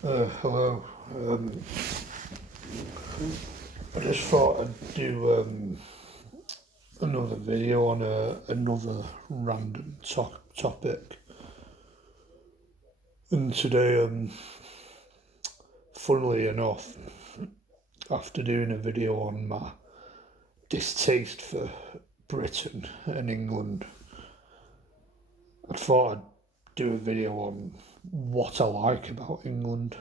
Hello. I just thought I'd do another video on another random topic. And today, funnily enough, after doing a video on my distaste for Britain and England, I thought I'd do a video on what I like about England.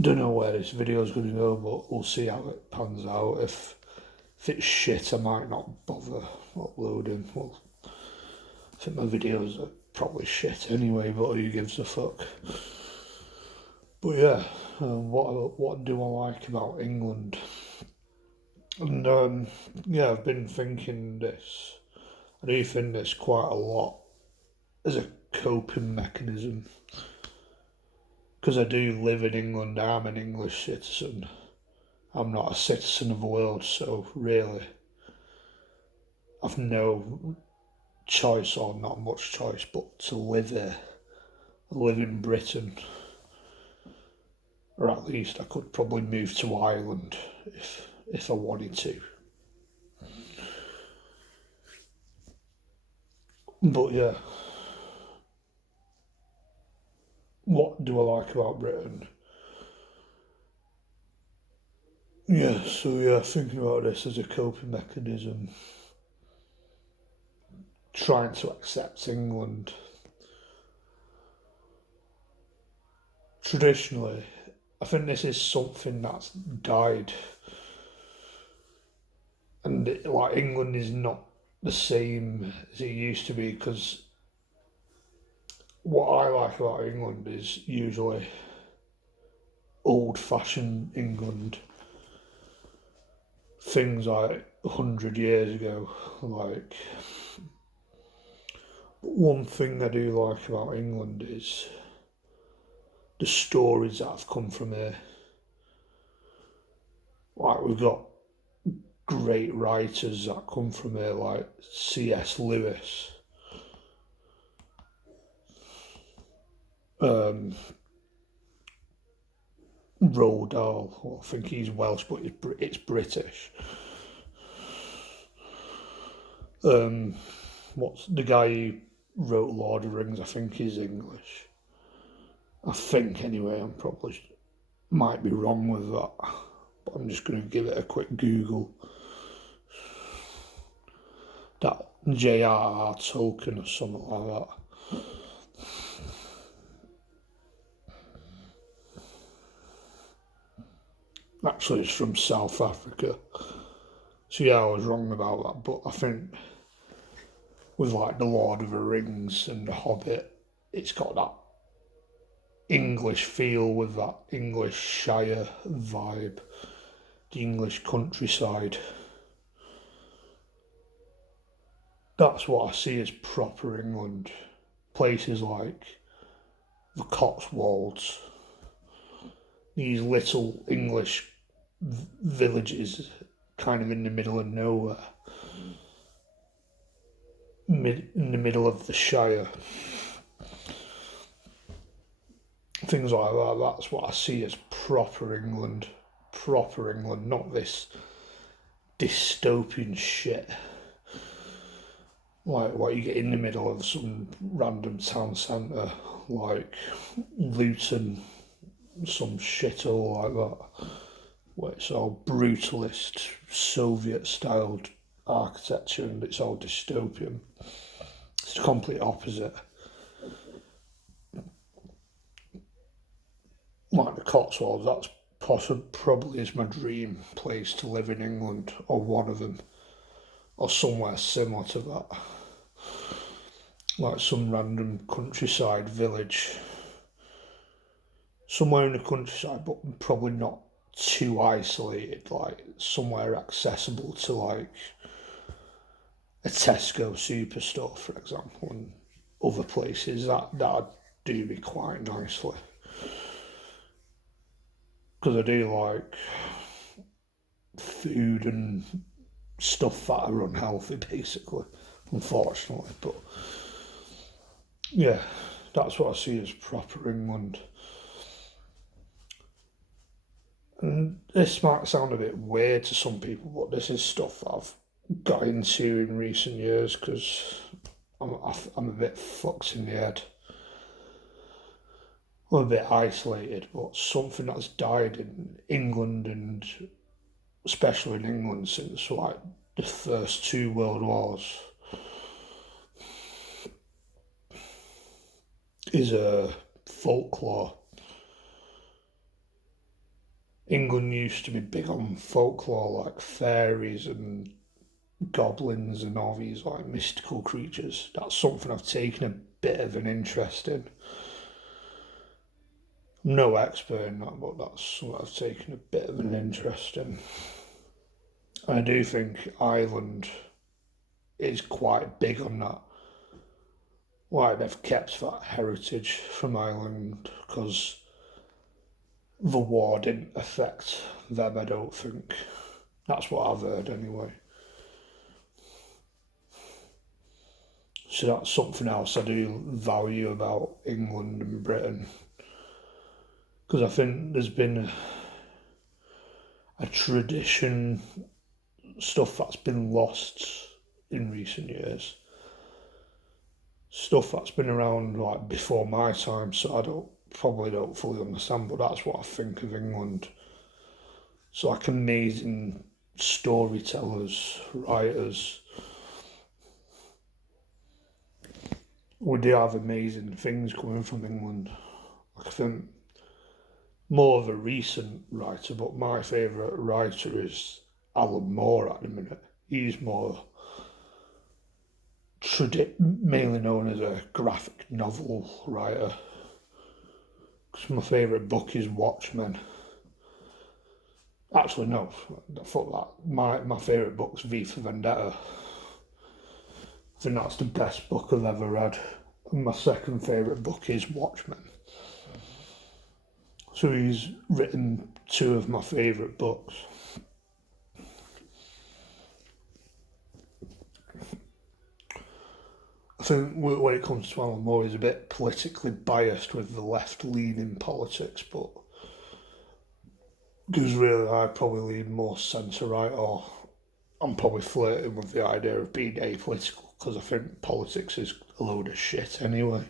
Don't know where this video is going to go, but we'll see how it pans out. If it's shit, I might not bother uploading. Well, I think my videos are probably shit anyway, but who gives a fuck? But yeah, what do I like about England? And yeah, I've been thinking this. I do think this quite a lot as a coping mechanism. Because I do live in England, I'm an English citizen. I'm not a citizen of the world, so really, I've no choice, or not much choice, but to live here. I live in Britain, or at least I could probably move to Ireland if I wanted to. But yeah, what do I like about Britain? Yeah, thinking about this as a coping mechanism, trying to accept England. Traditionally, I think this is something that's died, and like England is not the same as it used to be, because what I like about England is usually old fashioned England, things like 100 years ago. Like, one thing I do like about England is the stories that have come from here. Like, we've got great writers that come from here, like C.S. Lewis, um, Roald Dahl. Well, I think he's Welsh, but it's British. Um, what's the guy who wrote Lord of the Rings? I think he's English. I think anyway. I'm probably might be wrong with that, but I'm just going to give it a quick Google. That J.R.R. Tolkien or something like that. Actually, it's from South Africa. So yeah, I was wrong about that. But I think with like the Lord of the Rings and the Hobbit, it's got that English feel with that English Shire vibe, the English countryside. That's what I see as proper England. Places like the Cotswolds, these little English villages kind of in the middle of nowhere, in the middle of the Shire. Things like that, that's what I see as proper England. Proper England, not this dystopian shit. Like what you get in the middle of some random town centre, like Luton, some shithole like that, where it's all brutalist, Soviet-styled architecture and it's all dystopian. It's the complete opposite. Like the Cotswolds, that's probably is my dream place to live in England, or one of them, or somewhere similar to that. Like some random countryside village, somewhere in the countryside, but probably not too isolated, like somewhere accessible to like a Tesco superstore, for example, and other places that'd do me quite nicely. Because I do like food and stuff that are unhealthy, basically, unfortunately. But yeah, That's what I see as proper England. And this might sound a bit weird to some people, but this is stuff I've got into in recent years because I'm a bit fucked in the head. I'm a bit isolated, but something that's died in England, and especially in England since like the first two world wars, is a folklore. England used to be big on folklore, like fairies and goblins and all these like mystical creatures. That's something I've taken a bit of an interest in. I'm no expert in that, but that's something I've taken a bit of an interest in. I do think Ireland is quite big on that. Like they've kept that heritage from Ireland because the war didn't affect them, I don't think. That's what I've heard anyway. So that's something else I do value about England and Britain. Because I think there's been a tradition, stuff that's been lost in recent years. Stuff that's been around like before my time, so I probably don't fully understand, but that's what I think of England. So like amazing storytellers, writers. We do have amazing things coming from England. Like I think more of a recent writer, but my favourite writer is Alan Moore at the minute. He's more mainly known as a graphic novel writer. Because my favourite book is Watchmen. Actually, no, fuck that. My favourite book's V for Vendetta. I think that's the best book I've ever read. And my second favourite book is Watchmen. So he's written two of my favourite books. I think when it comes to Alan Moore, he's a bit politically biased with the left-leaning politics, but because really I probably lean more centre-right, or I'm probably flirting with the idea of being apolitical because I think politics is a load of shit anyway.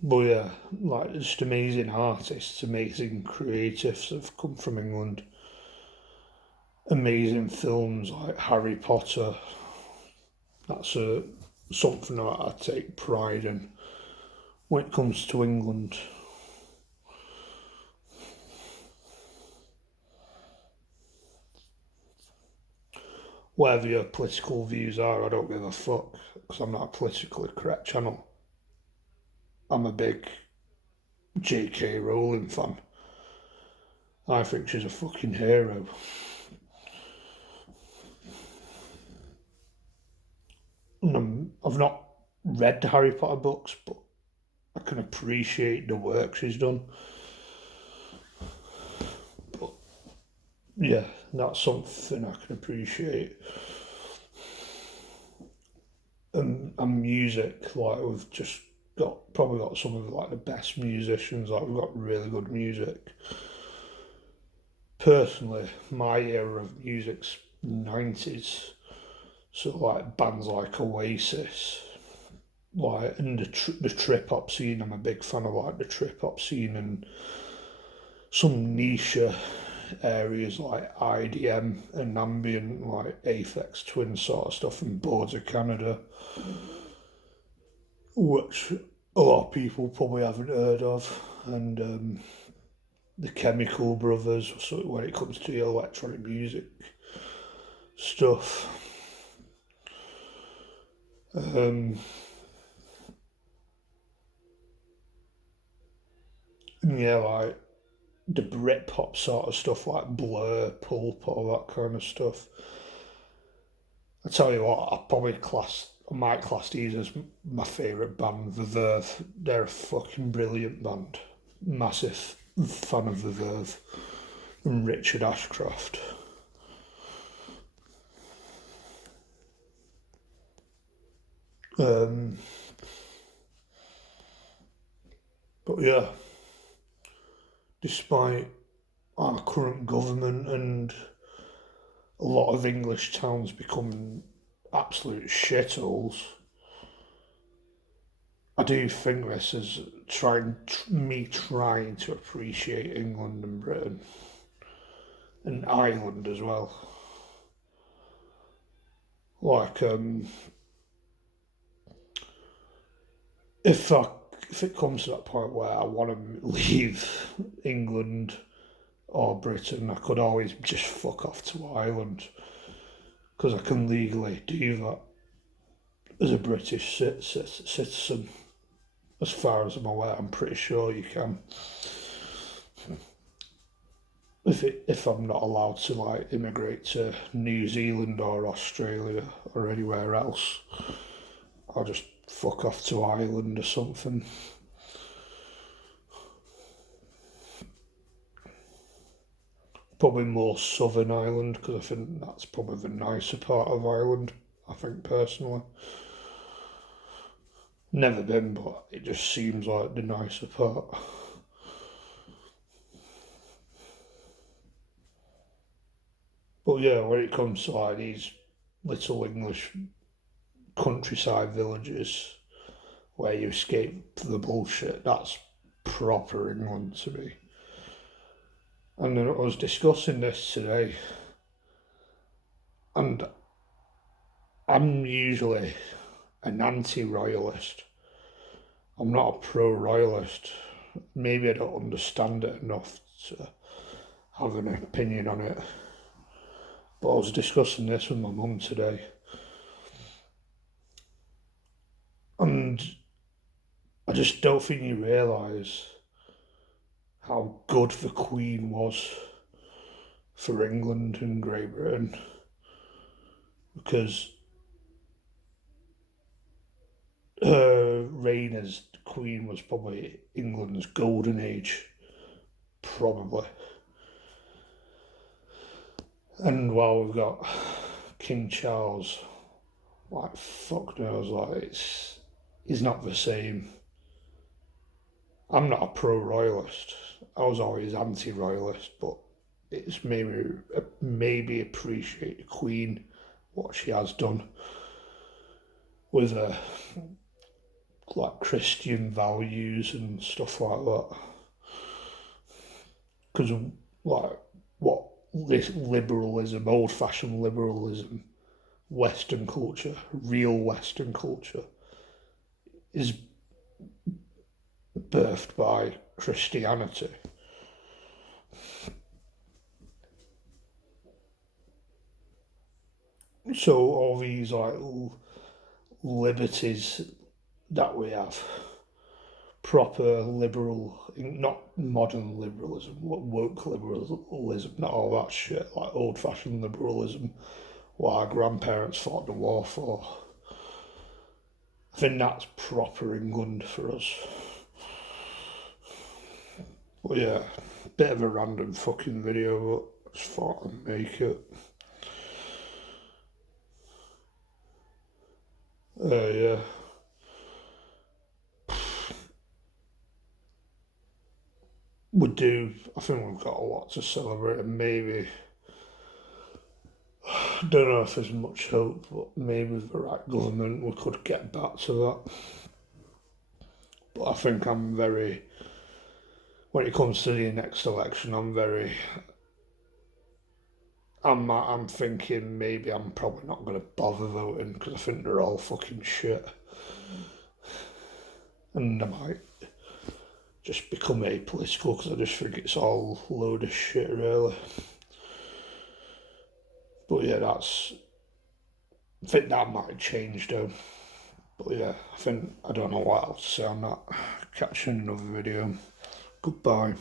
But yeah, like just amazing artists, amazing creatives have come from England. Amazing films like Harry Potter. That's something that I take pride in when it comes to England. Whatever your political views are, I don't give a fuck because I'm not a politically correct channel. I'm a big J.K. Rowling fan. I think she's a fucking hero. I've not read the Harry Potter books, but I can appreciate the work she's done. But yeah, that's something I can appreciate. And music, like we've just probably got some of like the best musicians. Like we've got really good music. Personally, my era of music's 90s. So like bands like Oasis, like and the trip hop scene. I'm a big fan of like the trip hop scene and some niche areas like IDM and ambient, like Aphex Twin sort of stuff, and Boards of Canada, which a lot of people probably haven't heard of, and the Chemical Brothers. So when it comes to electronic music stuff. Yeah, like the Britpop sort of stuff, like Blur, Pulp, all that kind of stuff. I tell you what, I might class these as my favourite band, The Verve. They're a fucking brilliant band. Massive fan of The Verve and Richard Ashcroft. Um, but yeah, despite our current government and a lot of English towns becoming absolute shitholes, I do think this is me trying to appreciate England and Britain and Ireland as well. Like, if I if it comes to that point where I want to leave England or Britain, I could always just fuck off to Ireland because I can legally do that as a British citizen. As far as I'm aware, I'm pretty sure you can. If I'm not allowed to like immigrate to New Zealand or Australia or anywhere else, I'll just fuck off to Ireland or something. Probably more Southern Ireland because I think that's probably the nicer part of Ireland. I think personally, never been, but it just seems like the nicer part. But yeah, when it comes to like these little English countryside villages where you escape the bullshit, that's proper England to me. And then I was discussing this today, and I'm usually an anti-royalist. I'm not a pro-royalist. Maybe I don't understand it enough to have an opinion on it. But I was discussing this with my mum today, and I just don't think you realise how good the Queen was for England and Great Britain, because her reign as Queen was probably England's golden age, probably. And while we've got King Charles, like fuck knows, like he's not the same. I'm not a pro-royalist. I was always anti-royalist, but it's made me maybe appreciate the Queen, what she has done with her like Christian values and stuff like that. Because like what this liberalism, old-fashioned liberalism, Western culture, real Western culture, is birthed by Christianity. So all these like liberties that we have, proper liberal, not modern liberalism, woke liberalism, not all that shit, like old fashioned liberalism, what our grandparents fought the war for. I think that's proper England for us. But yeah, bit of a random fucking video, but I just thought I'd make it. Yeah. We do. I think we've got a lot to celebrate, and maybe I don't know if there's much hope, but maybe with the right government we could get back to that. But I think when it comes to the next election, I'm thinking maybe I'm probably not going to bother voting because I think they're all fucking shit, and I might just become apolitical because I just think it's all a load of shit, really. But yeah, I think that might change though. But yeah, I don't know what else to say on that. Catch you in another video. Goodbye.